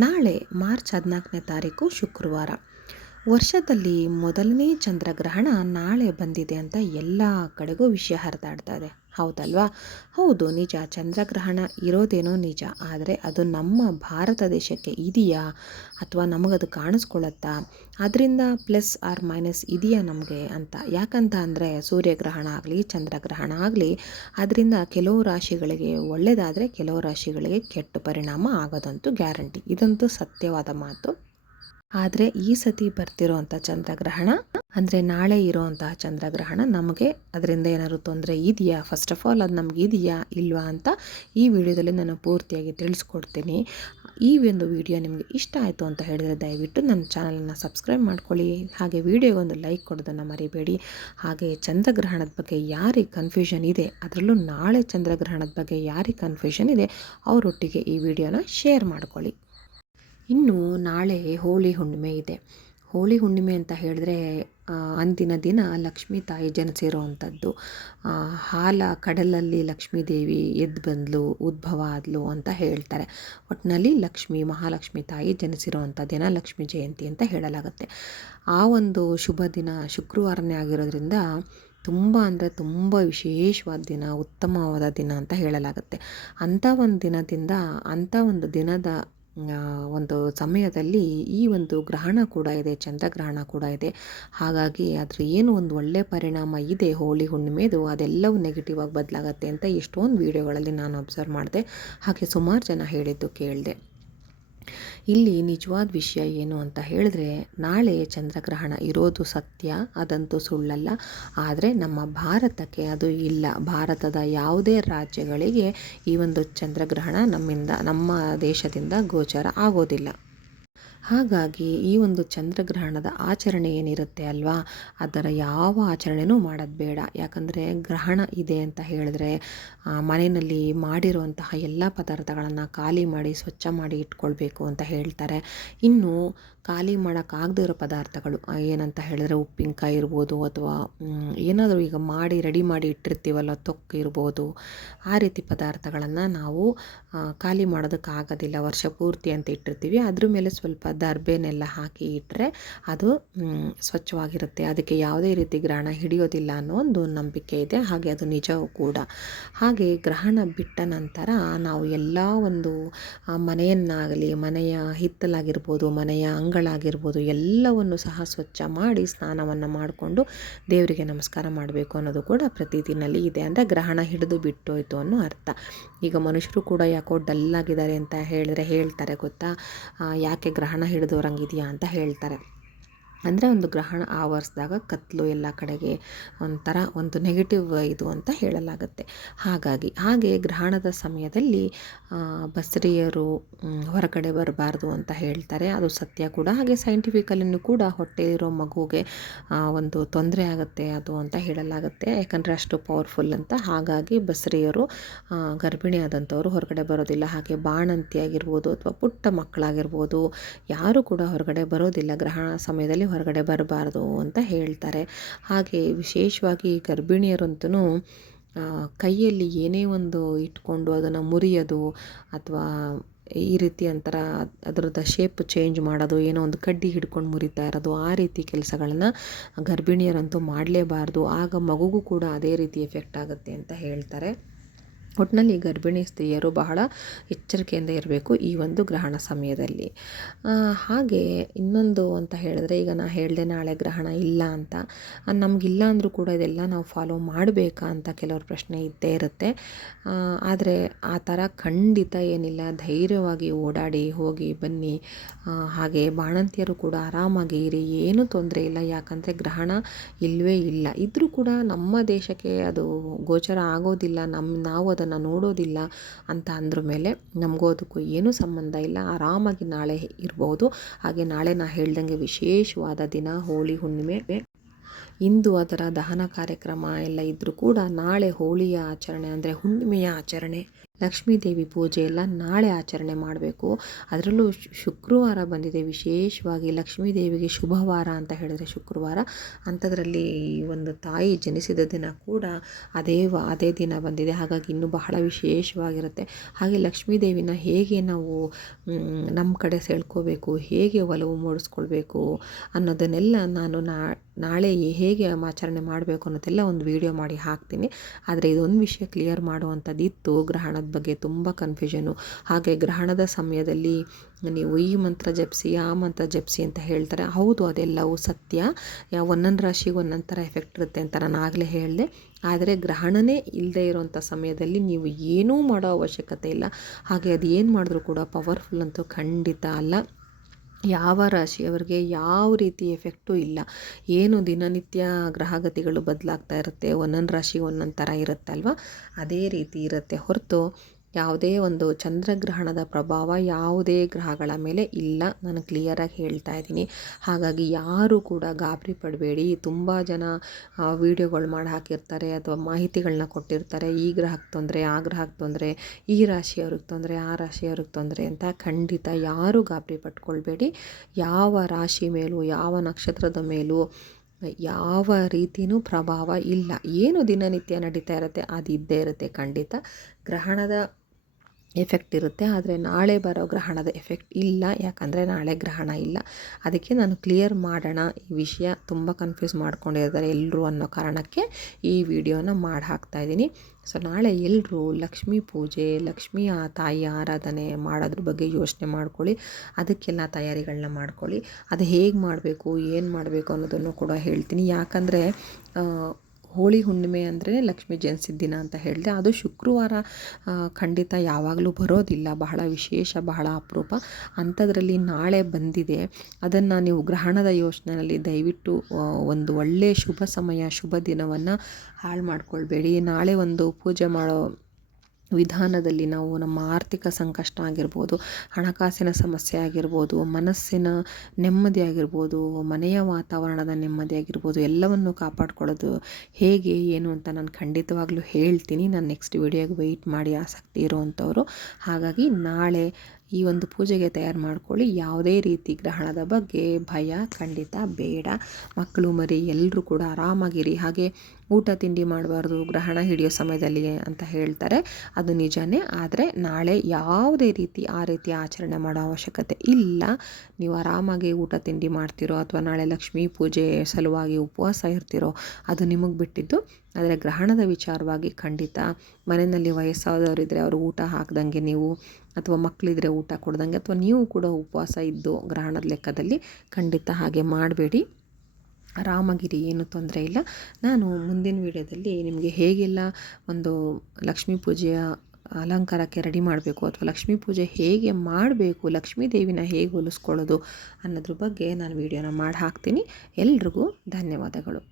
ನಾಳೆ ಮಾರ್ಚ್ 14ನೇ ತಾರೀಕು ಶುಕ್ರವಾರ. ವರ್ಷದಲ್ಲಿ ಮೊದಲನೇ ಚಂದ್ರಗ್ರಹಣ ನಾಳೆ ಬಂದಿದೆ ಅಂತ ಎಲ್ಲ ಕಡೆಗೂ ವಿಷಯ ಹರಿದಾಡ್ತಾ ಇದೆ, ಹೌದಲ್ವಾ? ಹೌದು, ನಿಜ. ಚಂದ್ರಗ್ರಹಣ ಇರೋದೇನೋ ನಿಜ, ಆದರೆ ಅದು ನಮ್ಮ ಭಾರತ ದೇಶಕ್ಕೆ ಇದೆಯಾ ಅಥವಾ ನಮಗದು ಕಾಣಿಸ್ಕೊಳ್ಳುತ್ತಾ, ಅದರಿಂದ ಪ್ಲಸ್ ಆರ್ ಮೈನಸ್ ಇದೆಯಾ ನಮಗೆ ಅಂತ. ಯಾಕಂತ ಅಂದರೆ ಸೂರ್ಯಗ್ರಹಣ ಆಗಲಿ ಚಂದ್ರಗ್ರಹಣ ಆಗಲಿ ಅದರಿಂದ ಕೆಲವು ರಾಶಿಗಳಿಗೆ ಒಳ್ಳೆಯದಾದರೆ ಕೆಲವು ರಾಶಿಗಳಿಗೆ ಕೆಟ್ಟ ಪರಿಣಾಮ ಆಗೋದಂತೂ ಗ್ಯಾರಂಟಿ. ಇದಂತೂ ಸತ್ಯವಾದ ಮಾತು. ಆದರೆ ಈ ಸತಿ ಬರ್ತಿರೋವಂಥ ಚಂದ್ರಗ್ರಹಣ ಅಂದರೆ ನಾಳೆ ಇರೋವಂತಹ ಚಂದ್ರಗ್ರಹಣ ನಮಗೆ ಅದರಿಂದ ಏನಾದ್ರು ತೊಂದರೆ ಇದೆಯಾ, ಫಸ್ಟ್ ಆಫ್ ಆಲ್ ಅದು ನಮ್ಗೆ ಇದೆಯಾ ಇಲ್ವಾ ಅಂತ ಈ ವಿಡಿಯೋದಲ್ಲಿ ನಾನು ಪೂರ್ತಿಯಾಗಿ ತಿಳಿಸ್ಕೊಡ್ತೀನಿ. ಈ ಒಂದು ವಿಡಿಯೋ ನಿಮಗೆ ಇಷ್ಟ ಆಯಿತು ಅಂತ ಹೇಳಿದರೆ ದಯವಿಟ್ಟು ನನ್ನ ಚಾನಲನ್ನು ಸಬ್ಸ್ಕ್ರೈಬ್ ಮಾಡ್ಕೊಳ್ಳಿ. ಹಾಗೆ ವಿಡಿಯೋಗೊಂದು ಲೈಕ್ ಕೊಡೋದನ್ನು ಮರಿಬೇಡಿ. ಹಾಗೆ ಚಂದ್ರಗ್ರಹಣದ ಬಗ್ಗೆ ಯಾರಿಗೆ ಕನ್ಫ್ಯೂಷನ್ ಇದೆ, ಅದರಲ್ಲೂ ನಾಳೆ ಚಂದ್ರಗ್ರಹಣದ ಬಗ್ಗೆ ಯಾರಿಗೆ ಕನ್ಫ್ಯೂಷನ್ ಇದೆ ಅವರೊಟ್ಟಿಗೆ ಈ ವಿಡಿಯೋನ ಶೇರ್ ಮಾಡ್ಕೊಳ್ಳಿ. ಇನ್ನು ನಾಳೆ ಹೋಳಿ ಹುಣ್ಣಿಮೆ ಇದೆ. ಹೋಳಿ ಹುಣ್ಣಿಮೆ ಅಂತ ಹೇಳಿದ್ರೆ ಅಂದಿನ ದಿನ ಲಕ್ಷ್ಮೀ ತಾಯಿ ಜನಿಸಿರೋವಂಥದ್ದು. ಹಾಲ ಕಡಲಲ್ಲಿ ಲಕ್ಷ್ಮೀ ದೇವಿ ಎದ್ದು ಬಂದಳು, ಉದ್ಭವ ಆದಳು ಅಂತ ಹೇಳ್ತಾರೆ. ಒಟ್ಟಿನಲ್ಲಿ ಮಹಾಲಕ್ಷ್ಮಿ ತಾಯಿ ಜನಿಸಿರೋವಂಥ ದಿನ ಲಕ್ಷ್ಮೀ ಜಯಂತಿ ಅಂತ ಹೇಳಲಾಗುತ್ತೆ. ಆ ಒಂದು ಶುಭ ದಿನ ಶುಕ್ರವಾರನೇ ಆಗಿರೋದ್ರಿಂದ ತುಂಬ ಅಂದರೆ ತುಂಬ ವಿಶೇಷವಾದ ದಿನ, ಉತ್ತಮವಾದ ದಿನ ಅಂತ ಹೇಳಲಾಗುತ್ತೆ. ಅಂಥ ಒಂದು ದಿನದಿಂದ ಅಂಥ ಒಂದು ದಿನದ ಒಂದು ಸಮಯದಲ್ಲಿ ಈ ಒಂದು ಗ್ರಹಣ ಕೂಡ ಇದೆ, ಚಂದ್ರಗ್ರಹಣ ಕೂಡ ಇದೆ. ಹಾಗಾಗಿ ಅದ್ರ ಏನು ಒಂದು ಒಳ್ಳೆಯ ಪರಿಣಾಮ ಇದೆ ಹೋಳಿ ಹುಣ್ಣಿಮೆದು, ಅದೆಲ್ಲವೂ ನೆಗೆಟಿವ್ ಆಗಿ ಬದಲಾಗತ್ತೆ ಅಂತ ಎಷ್ಟೊಂದು ವಿಡಿಯೋಗಳಲ್ಲಿ ನಾನು ಅಬ್ಸರ್ವ್ ಮಾಡಿದೆ. ಹಾಗೆ ಸುಮಾರು ಜನ ಹೇಳಿದ್ದು ಕೇಳಿದೆ. ಇಲ್ಲಿ ನಿಜವಾದ ವಿಷಯ ಏನು ಅಂತ ಹೇಳಿದ್ರೆ, ನಾಳೆ ಚಂದ್ರಗ್ರಹಣ ಇರೋದು ಸತ್ಯ, ಅದಂತೂ ಸುಳ್ಳಲ್ಲ. ಆದರೆ ನಮ್ಮ ಭಾರತಕ್ಕೆ ಅದು ಇಲ್ಲ. ಭಾರತದ ಯಾವುದೇ ರಾಜ್ಯಗಳಿಗೆ ಈ ಒಂದು ಚಂದ್ರಗ್ರಹಣ ನಮ್ಮ ದೇಶದಿಂದ ಗೋಚರ ಆಗೋದಿಲ್ಲ. ಹಾಗಾಗಿ ಈ ಒಂದು ಚಂದ್ರಗ್ರಹಣದ ಆಚರಣೆ ಏನಿರುತ್ತೆ ಅಲ್ವಾ, ಅದರ ಯಾವ ಆಚರಣೆನೂ ಮಾಡೋದು ಬೇಡ. ಯಾಕಂದರೆ ಗ್ರಹಣ ಇದೆ ಅಂತ ಹೇಳಿದ್ರೆ ಮನೆಯಲ್ಲಿ ಮಾಡಿರುವಂತಹ ಎಲ್ಲ ಪದಾರ್ಥಗಳನ್ನು ಖಾಲಿ ಮಾಡಿ ಸ್ವಚ್ಛ ಮಾಡಿ ಇಟ್ಕೊಳ್ಬೇಕು ಅಂತ ಹೇಳ್ತಾರೆ. ಇನ್ನು ಖಾಲಿ ಮಾಡೋಕ್ಕಾಗದೇ ಇರೋ ಪದಾರ್ಥಗಳು ಏನಂತ ಹೇಳಿದ್ರೆ ಉಪ್ಪಿನಕಾಯಿ ಇರ್ಬೋದು, ಅಥವಾ ಏನಾದರೂ ಈಗ ರೆಡಿ ಮಾಡಿ ಇಟ್ಟಿರ್ತೀವಲ್ಲ, ತೊಕ್ಕು ಇರ್ಬೋದು, ಆ ರೀತಿ ಪದಾರ್ಥಗಳನ್ನು ನಾವು ಖಾಲಿ ಮಾಡೋದಕ್ಕಾಗೋದಿಲ್ಲ. ವರ್ಷ ಪೂರ್ತಿ ಅಂತ ಇಟ್ಟಿರ್ತೀವಿ, ಅದ್ರ ಮೇಲೆ ಸ್ವಲ್ಪ ದರ್ಬೇನೆಲ್ಲ ಹಾಕಿ ಇಟ್ಟರೆ ಅದು ಸ್ವಚ್ಛವಾಗಿರುತ್ತೆ. ಅದಕ್ಕೆ ಯಾವುದೇ ರೀತಿ ಗ್ರಹಣ ಹಿಡಿಯೋದಿಲ್ಲ ಅನ್ನೋ ಒಂದು ನಂಬಿಕೆ ಇದೆ. ಹಾಗೆ ಅದು ನಿಜವೂ ಕೂಡ. ಹಾಗೆ ಗ್ರಹಣ ಬಿಟ್ಟ ನಂತರ ನಾವು ಎಲ್ಲ ಒಂದು ಮನೆಯನ್ನಾಗಲಿ, ಮನೆಯ ಹಿತ್ತಲಾಗಿರ್ಬೋದು, ಮನೆಯ ಅಂಗಳಾಗಿರ್ಬೋದು, ಎಲ್ಲವನ್ನು ಸಹ ಸ್ವಚ್ಛ ಮಾಡಿ ಸ್ನಾನವನ್ನು ಮಾಡಿಕೊಂಡು ದೇವರಿಗೆ ನಮಸ್ಕಾರ ಮಾಡಬೇಕು ಅನ್ನೋದು ಕೂಡ ಪ್ರತಿದಿನಲ್ಲಿ ಇದೆ. ಅಂದರೆ ಗ್ರಹಣ ಹಿಡಿದು ಬಿಟ್ಟೋಯ್ತು ಅನ್ನೋ ಅರ್ಥ. ಈಗ ಮನುಷ್ಯರು ಕೂಡ ಯಾಕೋ ಡಲ್ಲಾಗಿದ್ದಾರೆ ಅಂತ ಹೇಳಿದ್ರೆ ಹೇಳ್ತಾರೆ ಗೊತ್ತಾ, ಯಾಕೆ ಗ್ರಹಣ ಹಿಡಿದೋರಂಗಿದೆಯಾ ಅಂತ ಹೇಳ್ತಾರೆ. ಅಂದರೆ ಒಂದು ಗ್ರಹಣ ಆವರಿಸಿದಾಗ ಕತ್ತಲು ಎಲ್ಲ ಕಡೆಗೆ ಒಂಥರ ಒಂದು ನೆಗೆಟಿವ್ ಇದು ಅಂತ ಹೇಳಲಾಗುತ್ತೆ. ಹಾಗೆ ಗ್ರಹಣದ ಸಮಯದಲ್ಲಿ ಬಸ್ರಿಯರು ಹೊರಗಡೆ ಬರಬಾರ್ದು ಅಂತ ಹೇಳ್ತಾರೆ. ಅದು ಸತ್ಯ ಕೂಡ. ಹಾಗೆ ಸೈಂಟಿಫಿಕಲಿನೂ ಕೂಡ ಹೊಟ್ಟೆಲಿರೋ ಮಗುಗೆ ಒಂದು ತೊಂದರೆ ಆಗುತ್ತೆ ಅದು ಅಂತ ಹೇಳಲಾಗುತ್ತೆ. ಯಾಕಂದರೆ ಅಷ್ಟು ಪವರ್ಫುಲ್ ಅಂತ. ಹಾಗಾಗಿ ಬಸ್ರಿಯರು ಗರ್ಭಿಣಿ ಆದಂಥವರು ಹೊರಗಡೆ ಬರೋದಿಲ್ಲ. ಹಾಗೆ ಬಾಣಂತಿ ಆಗಿರ್ಬೋದು ಅಥವಾ ಪುಟ್ಟ ಮಕ್ಕಳಾಗಿರ್ಬೋದು ಯಾರೂ ಕೂಡ ಹೊರಗಡೆ ಬರೋದಿಲ್ಲ. ಗ್ರಹಣ ಸಮಯದಲ್ಲಿ ಹೊರಗಡೆ ಬರಬಾರ್ದು ಅಂತ ಹೇಳ್ತಾರೆ. ಹಾಗೆ ವಿಶೇಷವಾಗಿ ಗರ್ಭಿಣಿಯರಂತೂ ಕೈಯಲ್ಲಿ ಏನೇ ಒಂದು ಇಟ್ಕೊಂಡು ಅದನ್ನು ಮುರಿಯೋದು ಅಥವಾ ಈ ರೀತಿ ಒಂಥರ ಅದರದ್ದು ಶೇಪ್ ಚೇಂಜ್ ಮಾಡೋದು, ಏನೋ ಒಂದು ಕಡ್ಡಿ ಹಿಡ್ಕೊಂಡು ಮುರಿತಾ ಇರೋದು, ಆ ರೀತಿ ಕೆಲಸಗಳನ್ನ ಗರ್ಭಿಣಿಯರಂತೂ ಮಾಡಲೇಬಾರ್ದು. ಆಗ ಮಗುಗೂ ಕೂಡ ಅದೇ ರೀತಿ ಎಫೆಕ್ಟ್ ಆಗುತ್ತೆ ಅಂತ ಹೇಳ್ತಾರೆ. ಒಟ್ಟಿನಲ್ಲಿ ಗರ್ಭಿಣಿ ಸ್ತ್ರೀಯರು ಬಹಳ ಎಚ್ಚರಿಕೆಯಿಂದ ಇರಬೇಕು ಈ ಒಂದು ಗ್ರಹಣ ಸಮಯದಲ್ಲಿ. ಹಾಗೆ ಇನ್ನೊಂದು ಅಂತ ಹೇಳಿದ್ರೆ, ಈಗ ನಾನು ಹೇಳಿದೆ ನಾಳೆ ಗ್ರಹಣ ಇಲ್ಲ ಅಂತ. ನಮಗಿಲ್ಲ ಅಂದರೂ ಕೂಡ ಇದೆಲ್ಲ ನಾವು ಫಾಲೋ ಮಾಡಬೇಕಾ ಅಂತ ಕೆಲವ್ರ ಪ್ರಶ್ನೆ ಇದ್ದೇ ಇರುತ್ತೆ. ಆದರೆ ಆ ಥರ ಖಂಡಿತ ಏನಿಲ್ಲ. ಧೈರ್ಯವಾಗಿ ಓಡಾಡಿ ಹೋಗಿ ಬನ್ನಿ. ಹಾಗೆ ಬಾಣಂತಿಯರು ಕೂಡ ಆರಾಮಾಗಿ ಇರಿ, ಏನೂ ತೊಂದರೆ ಇಲ್ಲ. ಯಾಕಂದರೆ ಗ್ರಹಣ ಇಲ್ಲವೇ ಇಲ್ಲ. ಇದ್ದರೂ ಕೂಡ ನಮ್ಮ ದೇಶಕ್ಕೆ ಅದು ಗೋಚರ ಆಗೋದಿಲ್ಲ, ನಾವು ಅದನ್ನು ನೋಡೋದಿಲ್ಲ ಅಂತ ಅಂದ್ರ ಮೇಲೆ ನಮಗೂ ಅದಕ್ಕೂ ಏನೂ ಸಂಬಂಧ ಇಲ್ಲ. ಆರಾಮಾಗಿ ನಾಳೆ ಇರ್ಬೋದು. ಹಾಗೆ ನಾಳೆ ನಾ ಹೇಳ್ದಂಗೆ ವಿಶೇಷವಾದ ದಿನ ಹೋಳಿ ಹುಣ್ಣಿಮೆ. ಇಂದು ಅದರ ದಹನ ಕಾರ್ಯಕ್ರಮ ಎಲ್ಲ ಇದ್ದರೂ ಕೂಡ ನಾಳೆ ಹೋಳಿಯ ಆಚರಣೆ ಅಂದರೆ ಹುಣ್ಣಿಮೆಯ ಆಚರಣೆ ಲಕ್ಷ್ಮೀ ದೇವಿ ಪೂಜೆ ಎಲ್ಲ ನಾಳೆ ಆಚರಣೆ ಮಾಡಬೇಕು. ಅದರಲ್ಲೂ ಶುಕ್ರವಾರ ಬಂದಿದೆ, ವಿಶೇಷವಾಗಿ ಲಕ್ಷ್ಮೀ ದೇವಿಗೆ ಶುಭವಾರ ಅಂತ ಹೇಳಿದರೆ ಶುಕ್ರವಾರ. ಅಂಥದ್ರಲ್ಲಿ ಒಂದು ತಾಯಿ ಜನಿಸಿದ ದಿನ ಕೂಡ ಅದೇ ದಿನ ಬಂದಿದೆ. ಹಾಗಾಗಿ ಇನ್ನೂ ಬಹಳ ವಿಶೇಷವಾಗಿರುತ್ತೆ. ಹಾಗೆ ಲಕ್ಷ್ಮೀ ದೇವಿನ ಹೇಗೆ ನಾವು ನಮ್ಮ ಕಡೆ ಸೆಳ್ಕೋಬೇಕು, ಹೇಗೆ ಒಲವು ಮೂಡಿಸ್ಕೊಳ್ಬೇಕು ಅನ್ನೋದನ್ನೆಲ್ಲ ನಾನು ನಾಳೆ ಹೇಗೆ ಆಚರಣೆ ಮಾಡಬೇಕು ಅನ್ನೋದೆಲ್ಲ ಒಂದು ವಿಡಿಯೋ ಮಾಡಿ ಹಾಕ್ತೀನಿ. ಆದರೆ ಇದೊಂದು ವಿಷಯ ಕ್ಲಿಯರ್ ಮಾಡುವಂಥದ್ದಿತ್ತು, ಗ್ರಹಣದ ಬಗ್ಗೆ ತುಂಬ ಕನ್ಫ್ಯೂಷನು. ಹಾಗೆ ಗ್ರಹಣದ ಸಮಯದಲ್ಲಿ ನೀವು ಈ ಮಂತ್ರ ಜಪಿಸಿ ಆ ಮಂತ್ರ ಜಪಿಸಿ ಅಂತ ಹೇಳ್ತಾರೆ. ಹೌದು, ಅದೆಲ್ಲವೂ ಸತ್ಯ. ಒಂದೊಂದು ರಾಶಿಗೆ ಒಂದೊಂದು ಥರ ಎಫೆಕ್ಟ್ ಇರುತ್ತೆ ಅಂತ ನಾನು ಆಗಲೇ ಹೇಳಿದೆ. ಆದರೆ ಗ್ರಹಣನೇ ಇಲ್ಲದೆ ಇರೋವಂಥ ಸಮಯದಲ್ಲಿ ನೀವು ಏನೂ ಮಾಡೋ ಅವಶ್ಯಕತೆ ಇಲ್ಲ. ಹಾಗೆ ಅದು ಏನು ಮಾಡಿದ್ರೂ ಕೂಡ ಪವರ್ಫುಲ್ ಅಂತೂ ಖಂಡಿತ ಅಲ್ಲ. ಯಾವ ರಾಶಿಯವರಿಗೆ ಯಾವ ರೀತಿ ಎಫೆಕ್ಟೂ ಇಲ್ಲ. ಏನು ದಿನನಿತ್ಯ ಗ್ರಹಗತಿಗಳು ಬದಲಾಗ್ತಾ ಇರುತ್ತೆ, ಒಂದೊಂದು ರಾಶಿಗೆ ಒಂದೊಂದು ಥರ ಇರುತ್ತಲ್ವ, ಅದೇ ರೀತಿ ಇರುತ್ತೆ ಹೊರತು ಯಾವುದೇ ಒಂದು ಚಂದ್ರಗ್ರಹಣದ ಪ್ರಭಾವ ಯಾವುದೇ ಗ್ರಹಗಳ ಮೇಲೆ ಇಲ್ಲ. ನಾನು ಕ್ಲಿಯರಾಗಿ ಹೇಳ್ತಾ ಇದ್ದೀನಿ. ಹಾಗಾಗಿ ಯಾರೂ ಕೂಡ ಗಾಬರಿ ಪಡಬೇಡಿ. ತುಂಬ ಜನ ವೀಡಿಯೋಗಳು ಮಾಡಿ ಹಾಕಿರ್ತಾರೆ ಅಥವಾ ಮಾಹಿತಿಗಳನ್ನ ಕೊಟ್ಟಿರ್ತಾರೆ, ಈ ಗ್ರಹಕ್ಕೆ ತೊಂದರೆ, ಆ ಗ್ರಹಕ್ಕೆ ತೊಂದರೆ, ಈ ರಾಶಿಯವ್ರಿಗೆ ತೊಂದರೆ, ಆ ರಾಶಿಯವ್ರಿಗೆ ತೊಂದರೆ ಅಂತ. ಖಂಡಿತ ಯಾರೂ ಗಾಬರಿ ಪಟ್ಕೊಳ್ಬೇಡಿ. ಯಾವ ರಾಶಿ ಮೇಲೂ ಯಾವ ನಕ್ಷತ್ರದ ಮೇಲೂ ಯಾವ ರೀತಿಯೂ ಪ್ರಭಾವ ಇಲ್ಲ. ಏನು ದಿನನಿತ್ಯ ನಡೀತಾ ಇರುತ್ತೆ ಅದು ಇದ್ದೇ ಇರುತ್ತೆ. ಖಂಡಿತ ಗ್ರಹಣದ ಎಫೆಕ್ಟ್ ಇರುತ್ತೆ, ಆದರೆ ನಾಳೆ ಬರೋ ಗ್ರಹಣದ ಎಫೆಕ್ಟ್ ಇಲ್ಲ. ಯಾಕಂದರೆ ನಾಳೆ ಗ್ರಹಣ ಇಲ್ಲ. ಅದಕ್ಕೆ ನಾನು ಕ್ಲಿಯರ್ ಮಾಡೋಣ, ಈ ವಿಷಯ ತುಂಬ ಕನ್ಫ್ಯೂಸ್ ಮಾಡ್ಕೊಂಡಿದ್ದಾರೆ ಎಲ್ಲರೂ ಅನ್ನೋ ಕಾರಣಕ್ಕೆ ಈ ವಿಡಿಯೋನ ಮಾಡಿ ಹಾಕ್ತಾಯಿದ್ದೀನಿ. ಸೊ ನಾಳೆ ಎಲ್ಲರೂ ಲಕ್ಷ್ಮೀ ಪೂಜೆ, ಲಕ್ಷ್ಮೀ ತಾಯಿ ಆರಾಧನೆ ಮಾಡೋದ್ರ ಬಗ್ಗೆ ಯೋಚನೆ ಮಾಡ್ಕೊಳ್ಳಿ. ಅದಕ್ಕೆಲ್ಲ ತಯಾರಿಗಳನ್ನ ಮಾಡ್ಕೊಳ್ಳಿ. ಅದು ಹೇಗೆ ಮಾಡಬೇಕು, ಏನು ಮಾಡಬೇಕು ಅನ್ನೋದನ್ನು ಕೂಡ ಹೇಳ್ತೀನಿ. ಯಾಕಂದರೆ ಹೋಳಿ ಹುಣ್ಣಿಮೆ ಅಂದರೆ ಲಕ್ಷ್ಮೀ ಜನಿಸಿದ ದಿನ ಅಂತ ಹೇಳಿದೆ. ಅದು ಶುಕ್ರವಾರ ಖಂಡಿತ ಯಾವಾಗಲೂ ಬರೋದಿಲ್ಲ, ಬಹಳ ವಿಶೇಷ, ಬಹಳ ಅಪರೂಪ. ಅಂಥದ್ರಲ್ಲಿ ನಾಳೆ ಬಂದಿದೆ. ಅದನ್ನು ನೀವು ಗ್ರಹಣದ ಯೋಚನೆಯಲ್ಲಿ ದಯವಿಟ್ಟು ಒಂದು ಒಳ್ಳೆಯ ಶುಭ ಸಮಯ, ಶುಭ ದಿನವನ್ನು ಹಾಳು ಮಾಡ್ಕೊಳ್ಬೇಡಿ. ನಾಳೆ ಒಂದು ಪೂಜೆ ಮಾಡೋ ವಿಧಾನದಲ್ಲಿ ನಾವು ನಮ್ಮ ಆರ್ಥಿಕ ಸಂಕಷ್ಟ ಆಗಿರ್ಬೋದು, ಹಣಕಾಸಿನ ಸಮಸ್ಯೆ ಆಗಿರ್ಬೋದು, ಮನಸ್ಸಿನ ನೆಮ್ಮದಿ ಆಗಿರ್ಬೋದು, ಮನೆಯ ವಾತಾವರಣದ ನೆಮ್ಮದಿ ಆಗಿರ್ಬೋದು, ಎಲ್ಲವನ್ನು ಕಾಪಾಡ್ಕೊಳ್ಳೋದು ಹೇಗೆ ಏನು ಅಂತ ನಾನು ಖಂಡಿತವಾಗ್ಲೂ ಹೇಳ್ತೀನಿ. ನಾನು ನೆಕ್ಸ್ಟ್ ವಿಡಿಯೋಗೆ ವೆಯ್ಟ್ ಮಾಡಿ ಆಸಕ್ತಿ ಇರೋವಂಥವ್ರು. ಹಾಗಾಗಿ ನಾಳೆ ಈ ಒಂದು ಪೂಜೆಗೆ ತಯಾರು ಮಾಡ್ಕೊಳ್ಳಿ. ಯಾವುದೇ ರೀತಿ ಗ್ರಹಣದ ಬಗ್ಗೆ ಭಯ ಖಂಡಿತ ಬೇಡ. ಮಕ್ಕಳು ಮರಿ ಎಲ್ಲರೂ ಕೂಡ ಆರಾಮಾಗಿರಿ. ಹಾಗೆ ಊಟ ತಿಂಡಿ ಮಾಡಬಾರ್ದು ಗ್ರಹಣ ಹಿಡಿಯೋ ಸಮಯದಲ್ಲಿ ಅಂತ ಹೇಳ್ತಾರೆ, ಅದು ನಿಜನೇ. ಆದರೆ ನಾಳೆ ಯಾವುದೇ ರೀತಿ ಆ ರೀತಿ ಆಚರಣೆ ಮಾಡೋ ಅವಶ್ಯಕತೆ ಇಲ್ಲ. ನೀವು ಆರಾಮಾಗಿ ಊಟ ತಿಂಡಿ ಮಾಡ್ತಿರೋ ಅಥವಾ ನಾಳೆ ಲಕ್ಷ್ಮೀ ಪೂಜೆ ಸಲುವಾಗಿ ಉಪವಾಸ ಇರ್ತಿರೋ ಅದು ನಿಮಗೆ ಬಿಟ್ಟಿದ್ದು. ಆದರೆ ಗ್ರಹಣದ ವಿಚಾರವಾಗಿ ಖಂಡಿತ ಮನೆಯಲ್ಲಿ ವಯಸ್ಸಾದವರಿದ್ದರೆ ಅವರು ಊಟ ಹಾಕ್ದಂಗೆ ನೀವು, ಅಥವಾ ಮಕ್ಕಳಿದ್ರೆ ಊಟ ಕೊಡ್ದಂಗೆ, ಅಥವಾ ನೀವು ಕೂಡ ಉಪವಾಸ ಇದ್ದು ಗ್ರಹಣದ ಲೆಕ್ಕದಲ್ಲಿ ಖಂಡಿತ ಹಾಗೆ ಮಾಡಬೇಡಿ. ಆರಾಮಾಗಿರಿ, ಏನೂ ತೊಂದರೆ ಇಲ್ಲ. ನಾನು ಮುಂದಿನ ವಿಡಿಯೋದಲ್ಲಿ ನಿಮಗೆ ಹೇಗೆಲ್ಲ ಒಂದು ಲಕ್ಷ್ಮೀ ಪೂಜೆಯ ಅಲಂಕಾರಕ್ಕೆ ರೆಡಿ ಮಾಡಬೇಕು ಅಥವಾ ಲಕ್ಷ್ಮೀ ಪೂಜೆ ಹೇಗೆ ಮಾಡಬೇಕು, ಲಕ್ಷ್ಮೀ ದೇವಿನ ಹೇಗೆ ಹೋಲಿಸ್ಕೊಳ್ಳೋದು ಅನ್ನೋದ್ರ ಬಗ್ಗೆ ನಾನು ವಿಡಿಯೋನ ಮಾಡಿ ಹಾಕ್ತೀನಿ. ಎಲ್ರಿಗೂ ಧನ್ಯವಾದಗಳು.